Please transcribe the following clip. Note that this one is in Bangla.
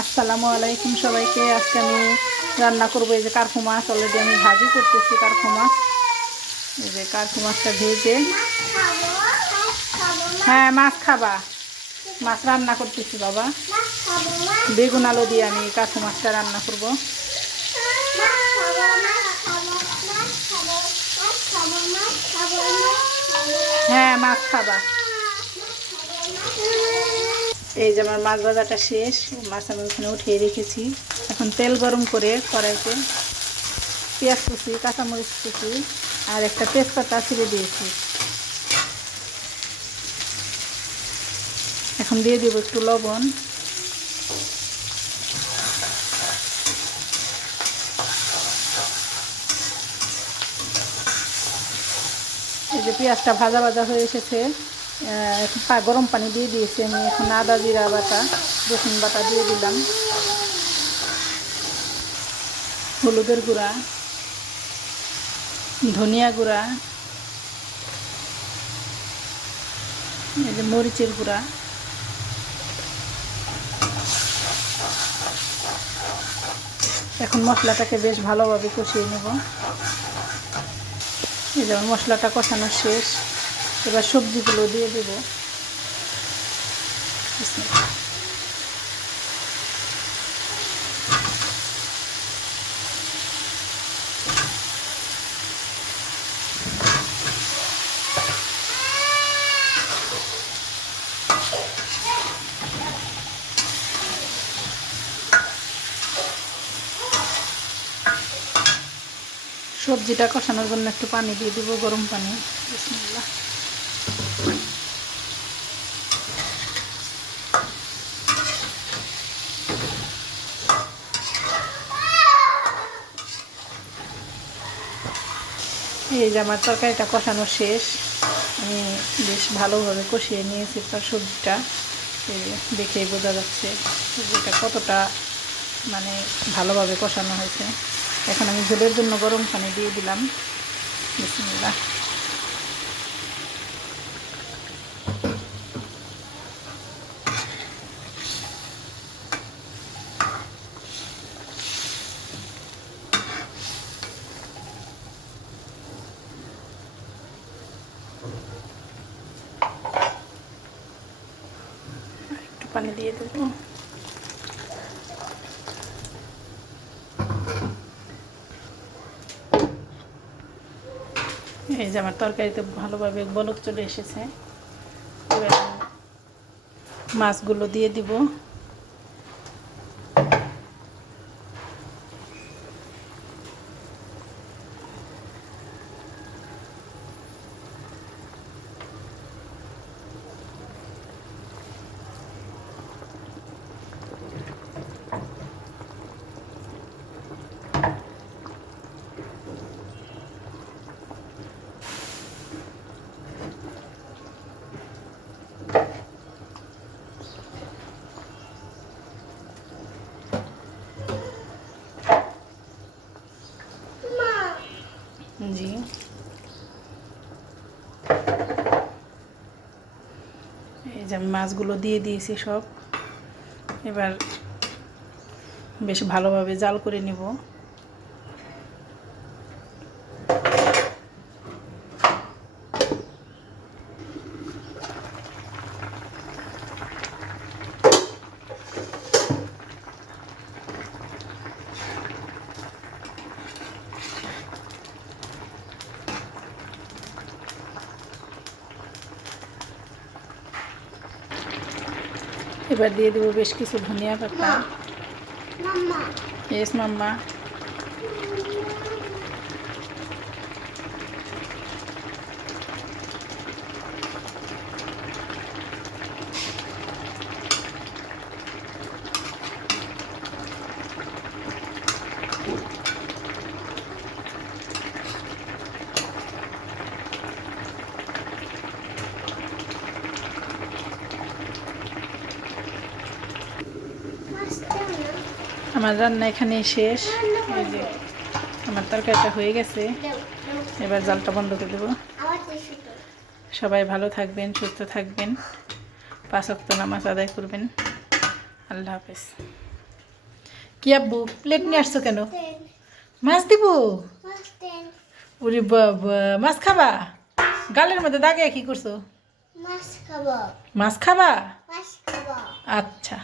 আসসালামু আলাইকুম সবাইকে। আজকে আমি রান্না করবো এই যে কারফু মাছ। অলরেডি আমি ভাজি করতেছি কারফু মাছ। এই যে কারফু মাছটা ভেজে, হ্যাঁ মাছ খাবা, মাছ রান্না করতেছি বাবা। বেগুন আলু দিয়ে আমি কারফু মাছটা রান্না করব। হ্যাঁ মাছ খাবা। এই যে আমার মাছ ভাজাটা শেষ, মাছ আমি ওখানে উঠিয়ে রেখেছি। এখন তেল গরম করে কড়াইতে পেঁয়াজ কুচি, কাঁচামরিচ কুচি আর একটা তেজপাতা ছিঁড়ে দিয়েছি। এখন দিয়ে দেবো একটু লবণ, এই যে পেঁয়াজটা ভাজা ভাজা হয়ে এসেছে। গরম পানি দিয়ে দিয়েছি আমি। এখন আদা জিরা বাটা, রসুন বাটা দিয়ে দিলাম, হলুদের গুঁড়া, ধনিয়া গুঁড়া, এই যে মরিচের গুঁড়া, এখন মশলাটাকে বেশ ভালোভাবে কষিয়ে নেব। এই যেমন মশলাটা কষানো শেষ, এবার সবজিগুলো দিয়ে দেব। সবজিটা কষানোর জন্য একটু পানি দিয়ে দেবো, গরম পানি। বিসমিল্লাহ। এই যে আমার তরকারিটা কষানো শেষ, আমি বেশ ভালোভাবে কষিয়ে নিয়েছি তার সবজিটা। দেখেই বোঝা যাচ্ছে সবজিটা কতটা মানে ভালোভাবে কষানো হয়েছে। এখন আমি ঝোলের জন্য গরম পানি দিয়ে দিলাম। বিসমিল্লাহ। একটু পানি দিয়ে দেবো। এই যে আমার তরকারিতে ভালোভাবে বলক চলে এসেছে। এবার মাছগুলো দিয়ে দিব। জি, এই যে আমি মাছগুলো দিয়ে দিয়েছি সব। এবার বেশ ভালোভাবে জাল করে নিব। এবার দিয়ে দেবো বেশ কিছু ধনিয়া পাতা। ইয়েস মাম্মা। আমার রান্না এখানে শেষ। এই যে আমার তরকারিটা হয়ে গেছে। এবার জালটা বন্ধ করে দেবো। সবাই ভালো থাকবেন, সুস্থ থাকবেন, 5 ওয়াক্ত নামাজ আদায় করবেন। আল্লাহ হাফেজ। কি আব্বু প্লেট নিয়ে আসছো কেন? মাছ দিব? ওরে বাবা, মাছ খাবা? গালের মধ্যে দাগে কি করছো? মাছ খাবা? আচ্ছা।